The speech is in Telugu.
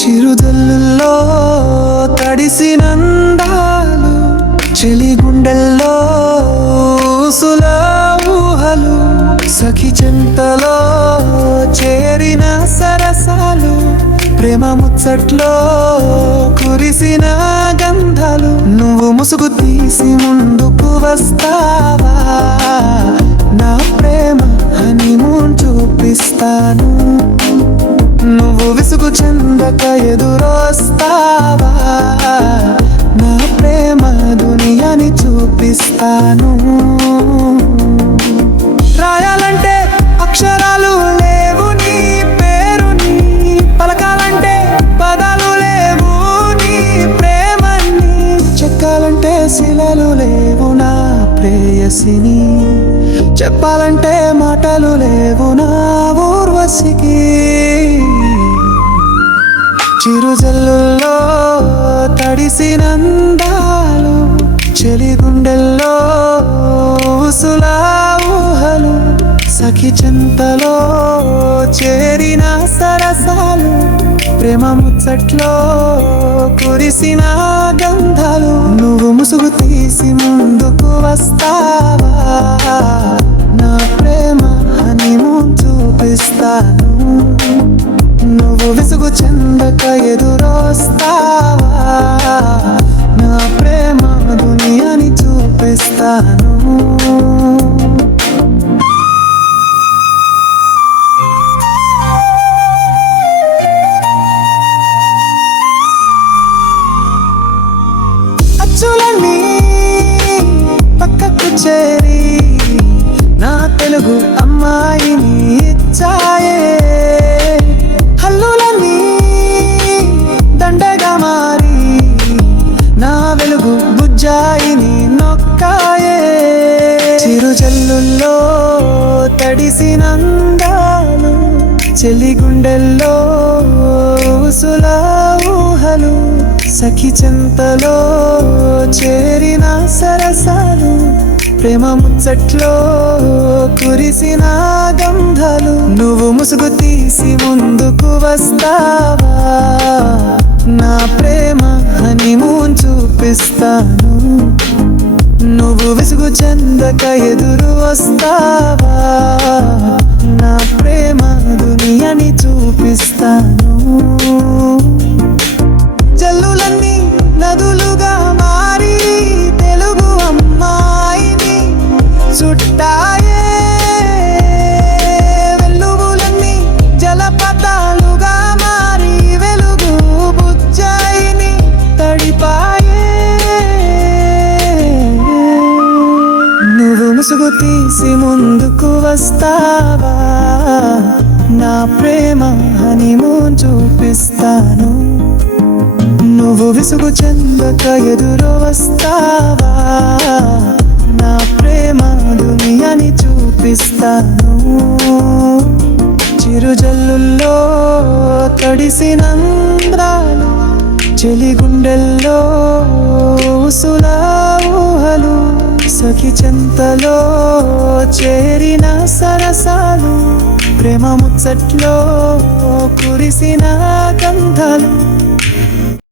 చిరుజల్లుల్లో తడిసినందాలు, చెలి గుండెల్లో ఊసుల ఊహలు, సఖి చెంతలో చేరిన సరసాలు, ప్రేమ ముచ్చట్లో కురిసిన గంధాలు. నువ్వు ముసుగు తీసి ముందుకు వస్తావా, నా ప్రేమ హనీమూన్ చూపిస్తాను. నువ్వు విసుగు చెందక ఎదురొస్తావా, నా ప్రేమ దునియాని చూపిస్తాను. రాయాలంటే అక్షరాలు లేవు నీ పేరుని, పలకాలంటే పదాలు లేవు నీ ప్రేమని, చెక్కాలంటే శిలలు లేవు నా ప్రేయసిని, చెప్పాలంటే మాటలు లేవు నా ఊర్వశికి. చిరుజల్లుల్లో తడిసినందాలు, చెలి గుండెల్లో ఊసుల ఊహలు, సఖి చింతలో చేరిన సరసాలు, ప్రేమ ముచ్చట్లో కురిసిన గంధాలు. నువ్వు ముసుగు తీసి ముందుకు వస్తావా, నా ప్రేమ హనీమూన్ చూపిస్తాను. నువ్వు విసుగు చెందక ఎదురొస్తావా, నా ప్రేమ దునియాని చూపిస్తాను. అచ్చులన్నీ పక్కకు చేరి నా తెలుగు అమ్మాయిని ఇచ్చాయే, హల్లులన్నీ దండగా మారి నా వెలుగు బుజ్జాయిని నొక్కాయే. చిరుజల్లుల్లో తడిసినందాలు, చెలి గుండెల్లో ఊసుల ఊహలు, సఖి చెంతలో చేరిన సరసాలు, ప్రేమ ముచ్చట్లో కురిసిన గంధాలు. నువ్వు ముసుగు తీసి ముందుకు వస్తావా, నా ప్రేమ హనీమూన్ చూపిస్తాను. నువ్వు విసుగు చెందక ఎదురు వస్తావా, నా ప్రేమ దునియాని చూపిస్తాను. జల్లులన్నీ నదులుగా మారి తెలుగు అమ్మాయిని చుట్టాయే, వెల్లువలన్నీ జలపాతాలుగా మారి వెలుగు బుజ్జాయిని తడిపాయే. నువ్వు ముసుగు తీసి ముందుకు వస్తావా, నా ప్రేమ హనీమూన్ చూపిస్తాను. నువ్వు విసుగు చెందక ఎదురు వస్తావా, నా ప్రేమ దునియాని చూపిస్తాను. చిరుజల్లుల్లో తడిసినందాలు, చెలి గుండెల్లో ఊసుల ఊహలు, సఖి చెంతలో చేరిన సరసాలు, ప్రేమ ముచ్చట్లో కురిసిన గంధాలు.